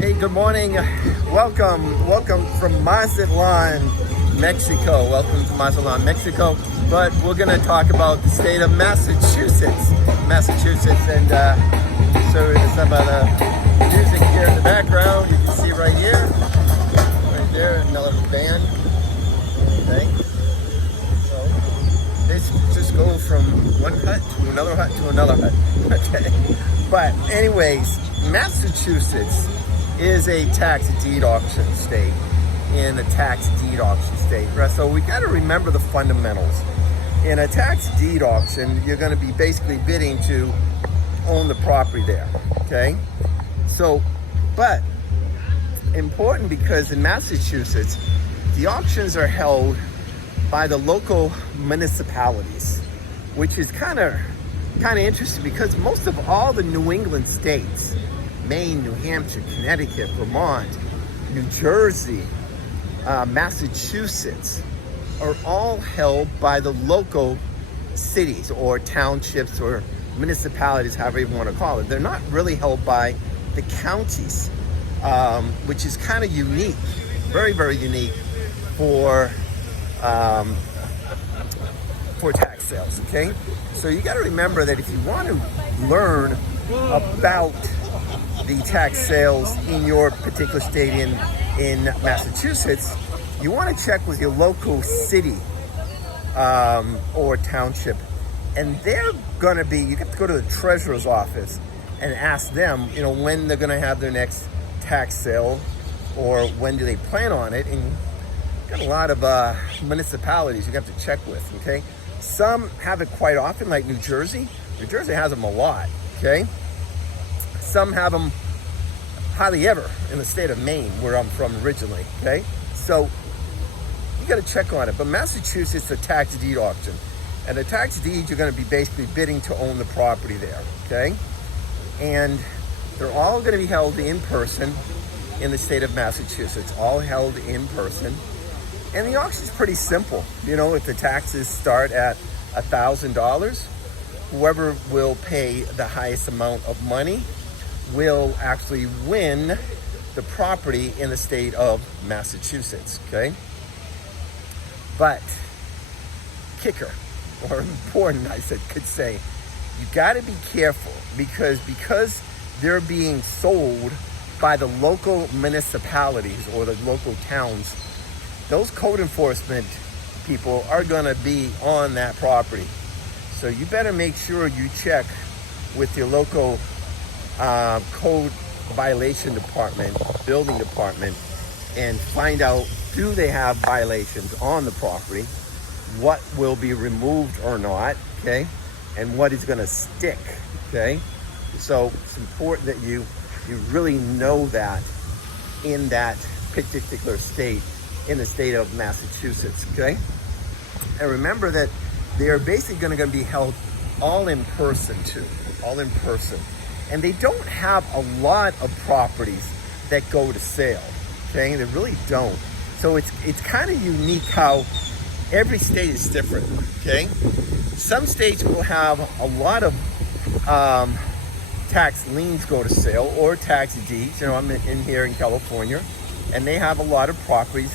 Hey, good morning. Welcome from Mazatlan, Mexico. Welcome to Mazatlan, Mexico. But we're going to talk about the state of Massachusetts. And so there's some of the music here in the background. You can see right here, right there, another band. Okay. So this just go from one hut to another hut to another hut. Okay. But anyways, Massachusetts is a tax deed auction state, in a tax deed auction state. So we got to remember the fundamentals. In a tax deed auction, you're going to be basically bidding to own the property there, okay? So, but important because in Massachusetts, the auctions are held by the local municipalities, which is kind of interesting because most of all the New England states, Maine, New Hampshire, Connecticut, Vermont, New Jersey, Massachusetts, are all held by the local cities or townships or municipalities, however you want to call it. They're not really held by the counties, which is kind of unique, very, very unique for tax sales, okay? So you got to remember that if you want to learn about the tax sales in your particular state in Massachusetts, you want to check with your local city or township, and they're going to be, you have to go to the treasurer's office and ask them, when they're going to have their next tax sale or when do they plan on it. And got a lot of municipalities you have to check with, okay? Some have it quite often, like New Jersey. New Jersey has them a lot, okay? Some have them hardly ever in the state of Maine, where I'm from originally, okay? So you got to check on it. But Massachusetts is a tax deed auction. And the tax deed, you're going to be basically bidding to own the property there, okay? And they're all going to be held in person in the state of Massachusetts, all held in person. And the auction is pretty simple. If the taxes start at $1,000, whoever will pay the highest amount of money will actually win the property in the state of Massachusetts, okay? But kicker, or important, could say, you got to be careful because they're being sold by the local municipalities or the local towns. Those code enforcement people are going to be on that property. So you better make sure you check with your local code violation department, building department, and find out, do they have violations on the property? What will be removed or not, okay? And what is going to stick, okay? So it's important that you really know that in that particular state, in the state of Massachusetts, okay? And remember that they are basically going to be held all in person too, all in person. And they don't have a lot of properties that go to sale, okay? They really don't. So it's kind of unique how every state is different, okay? Some states will have a lot of tax liens go to sale or tax deeds. I'm in here in California, and they have a lot of properties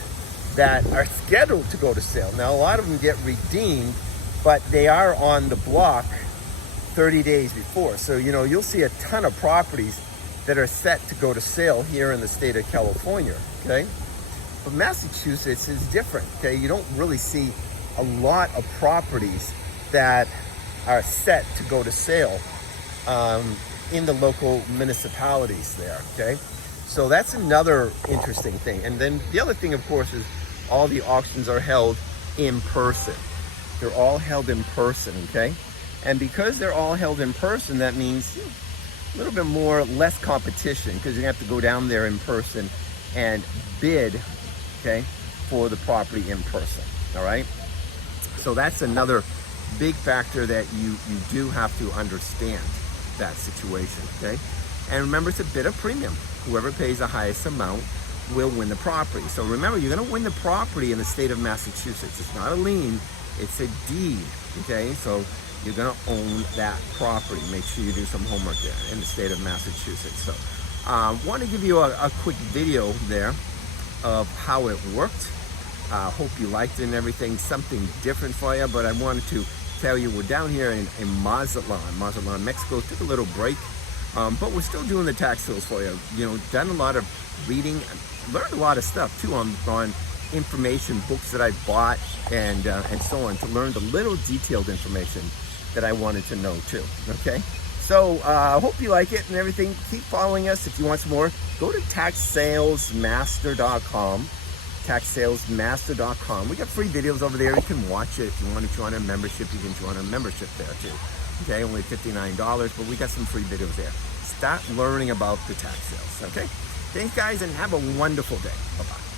that are scheduled to go to sale. Now, a lot of them get redeemed, but they are on the block 30 days before. So, you'll see a ton of properties that are set to go to sale here in the state of California, okay? But Massachusetts is different, okay? You don't really see a lot of properties that are set to go to sale in the local municipalities there, okay? So that's another interesting thing. And then the other thing, of course, is all the auctions are held in person. They're all held in person, okay? And because they're all held in person, that means a little bit less competition, because you have to go down there in person and bid, okay, for the property in person, all right? So that's another big factor that you do have to understand that situation, okay? And remember, it's a bit of premium. Whoever pays the highest amount will win the property. So remember, you're going to win the property in the state of Massachusetts. It's not a lien, it's a deed, okay? So you're going to own that property. Make sure you do some homework there in the state of Massachusetts. So Want to give you a quick video there of how it worked. Hope you liked it and everything, something different for you, but I wanted to tell you we're down here in Mazatlan, Mexico. Took a little break, but we're still doing the tax sales for you. You know, done a lot of reading, learned a lot of stuff too on information, books that I bought, and so on, to learn the little detailed information that I wanted to know too. Okay, so I hope you like it and everything. Keep following us. If you want some more, go to taxsalesmaster.com. taxsalesmaster.com. We got free videos over there. You can watch it. If you want to join our membership, you can join our membership there too. Okay, only $59, but we got some free videos there. Start learning about the tax sales. Okay, thanks guys, and have a wonderful day. Bye-bye.